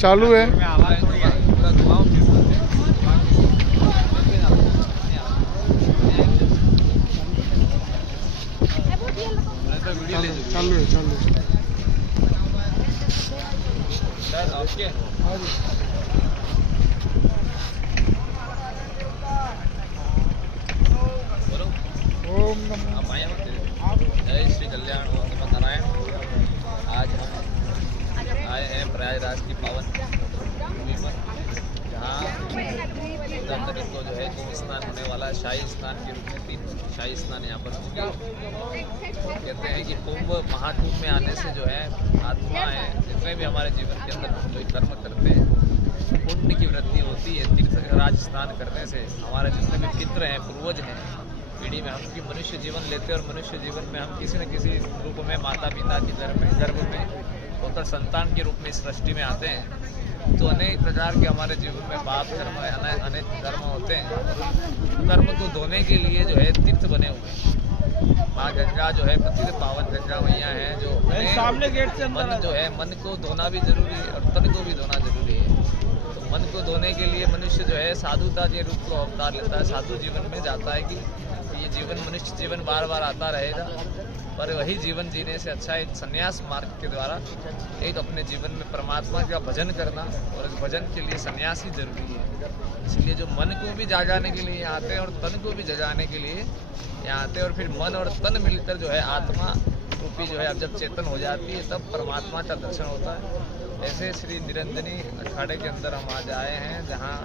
चालू है। चालू है ओम नमो जय श्री कल्याण नारायण। आज हम आए हैं प्रयागराज की पावन भूमि पर, जहाँ 14 तारीख को जो है कुंभ स्नान होने वाला है। शाही स्नान के रूप में 3 शाही स्नान यहाँ पर होंगे। कहते हैं कि कुंभ महाकुंभ में आने से जो है आत्मा है, जितने भी हमारे जीवन के अंदर हम कोई कर्म करते हैं, पुण्य की वृद्धि होती है। तीर्थराज स्नान करने से हमारे जितने भी पितृ हैं, पूर्वज हैं, पीढ़ी में हम की मनुष्य जीवन लेते हैं और मनुष्य जीवन में हम किसी न किसी रूप में माता पिता के गर्भ में होकर संतान के रूप में इस सृष्टि में आते हैं। तो अनेक प्रकार के हमारे जीवन में पाप कर्म अनेक कर्म होते हैं। कर्म को धोने के लिए जो है तीर्थ बने हुए हैं। माँ गंगा जो है पतित पावन गंगा मैया है, जो सामने गेट से मन जो है, मन को धोना भी जरूरी है और तन को भी धोना जरूरी है। तो मन को धोने के लिए मनुष्य जो है साधुता के रूप को अवतार लेता है, साधु जीवन में जाता है कि ये जीवन मनुष्य जीवन बार बार आता रहेगा, पर वही जीवन जीने से अच्छा एक संन्यास मार्ग के द्वारा एक अपने जीवन में परमात्मा का भजन करना, और इस भजन के लिए संन्यास ही जरूरी है। इसलिए जो मन को भी जगाने के लिए आते हैं और तन को भी जगाने के लिए यहाँ आते हैं, और फिर मन और तन मिलकर जो है आत्मा रूपी जो है अब जब चेतन हो जाती है तब परमात्मा का दर्शन होता है। ऐसे श्री निरंजनी अखाड़े के अंदर हम आज आए हैं, जहाँ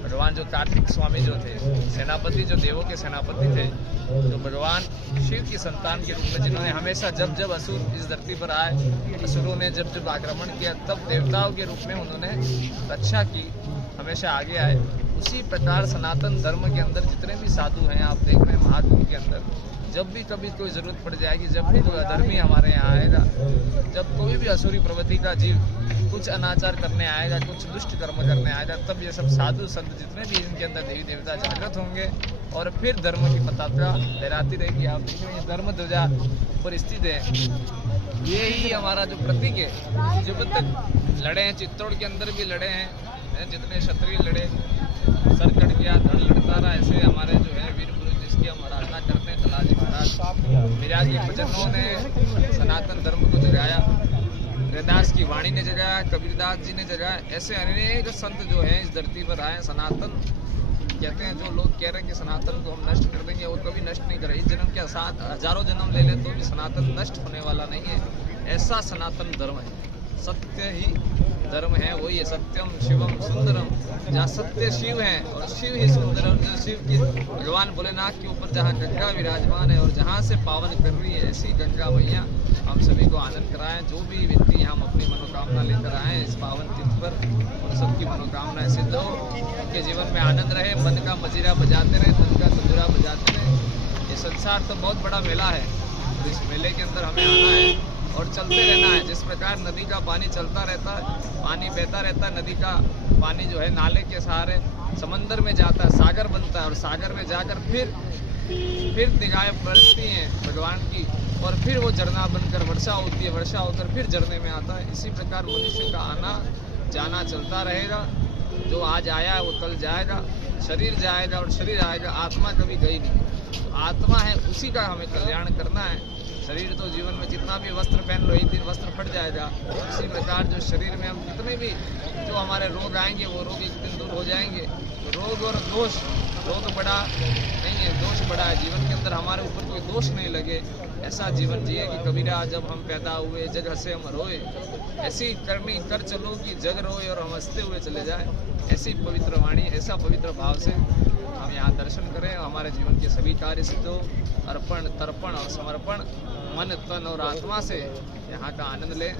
भगवान जो कार्तिक स्वामी जो थे, सेनापति जो देवों के सेनापति थे, जो भगवान शिव की संतान के रूप में, जिन्होंने हमेशा जब जब असुर इस धरती पर आए, असुरों ने जब जब आक्रमण किया, तब देवताओं के रूप में उन्होंने रक्षा की, हमेशा आगे आए। उसी प्रकार सनातन धर्म के अंदर जितने भी साधु हैं, आप देख रहे हैं महाकुंभ के अंदर, जब भी कभी कोई ज़रूरत पड़ जाएगी, जब भी कोई अधर्मी हमारे यहाँ आएगा, जब कोई भी असुरी प्रवृत्ति का जीव कुछ अनाचार करने आएगा, कुछ दुष्ट कर्म करने आएगा, तब ये सब साधु संत जितने भी इनके अंदर देवी देवता जागृत होंगे और फिर धर्म की पताका लहराती रहेगी। आप देखिए ये धर्म ध्वजा ऊपर स्थित है, ये ही हमारा जो प्रतीक है। जब तक लड़े हैं, चित्तौड़ के अंदर भी लड़े हैं, जितने क्षत्रिय लड़े, सर कट गया धड़ लड़ता रहा, ऐसे हमारे जो है वीर पुरुष जिसकी हम आराधना करते हैं, कलाजी महाराज मिराज के भजनों ने सनातन धर्म को जगाया, रविदास की वाणी ने जगाया, कबीरदास जी ने जगाया। ऐसे अनेक संत जो हैं इस धरती पर आए। सनातन कहते हैं, जो लोग कह रहे हैं कि सनातन को हम नष्ट कर देंगे, वो कभी नष्ट नहीं करें। इस जन्म के साथ हजारों जन्म ले लें तो भी सनातन नष्ट होने वाला नहीं है। ऐसा सनातन धर्म है, सत्य ही धर्म है, वही है सत्यम शिवम सुंदरम। जहाँ सत्य शिव है और शिव ही सुंदरम, जो शिव की भगवान भोलेनाथ के ऊपर जहाँ गंगा विराजमान है और जहाँ से पावन कर रही है, ऐसी गंगा मैया हम सभी को आनंद कराएं। जो भी व्यक्ति हम अपनी मनोकामना लेकर आए इस पावन तीर्थ पर, उन सबकी मनोकामनाएं सिद्ध हो, उनके जीवन में आनंद रहे, मन का मजीरा बजाते रहे, तन का तंदुरा बजाते रहे। ये संसार तो बहुत बड़ा मेला है, तो इस मेले के अंदर हमें आना है और चलते रहना है। जिस प्रकार नदी का पानी चलता रहता है, पानी बहता रहता है, नदी का पानी जो है नाले के सहारे समंदर में जाता है, सागर बनता है, और सागर में जाकर फिर निगाहें बरसती हैं भगवान की, और फिर वो झरना बनकर वर्षा होती है, वर्षा होकर फिर झरने में आता है। इसी प्रकार मनुष्य का आना जाना चलता रहेगा। जो आज आया है वो कल जाएगा, शरीर जाएगा और शरीर आएगा, आत्मा कभी गई नहीं। आत्मा है, उसी का हमें कल्याण करना है। शरीर तो जीवन में जितना भी वस्त्र पहन लो, एक दिन वस्त्र फट जाएगा। इसी प्रकार जो शरीर में हम जितने भी जो हमारे रोग आएंगे, वो रोग एक दिन दूर हो जाएंगे। तो रोग और दोष, रोग बड़ा नहीं है, दोष बड़ा है। जीवन के अंदर हमारे ऊपर कोई दोष नहीं लगे, ऐसा जीवन जिए कि कबीरा जब हम पैदा हुए जग हंसे हम रोए, ऐसी करनी कर चलो कि जग रोए और हम हंसते हुए चले जाए। ऐसी पवित्र वाणी, ऐसा पवित्र भाव से हम यहाँ दर्शन करें, हमारे जीवन के सभी कार्य सिद्ध हो। अर्पण तर्पण और समर्पण मन तन और आत्मा से यहाँ का आनंद लें।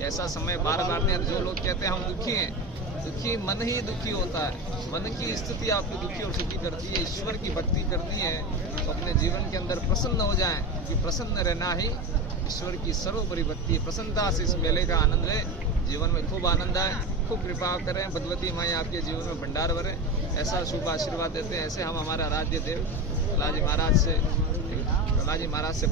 ऐसा समय बार बार नहीं। जो लोग कहते हैं हम दुखी हैं, दुखी मन ही दुखी होता है। मन की स्थिति आपको दुखी और सुखी करती है। ईश्वर की भक्ति करनी है तो अपने जीवन के अंदर प्रसन्न हो जाएं, क्योंकि प्रसन्न रहना ही ईश्वर की सर्वोपरि भक्ति है। प्रसन्नता से इस मेले का आनंद लें, जीवन में खूब आनंद आए, खूब कृपा करें, भगवती माई आपके जीवन में भंडार भरे, ऐसा शुभ आशीर्वाद देते हैं। ऐसे हम हमारा आराध्य देव कलाजी महाराज से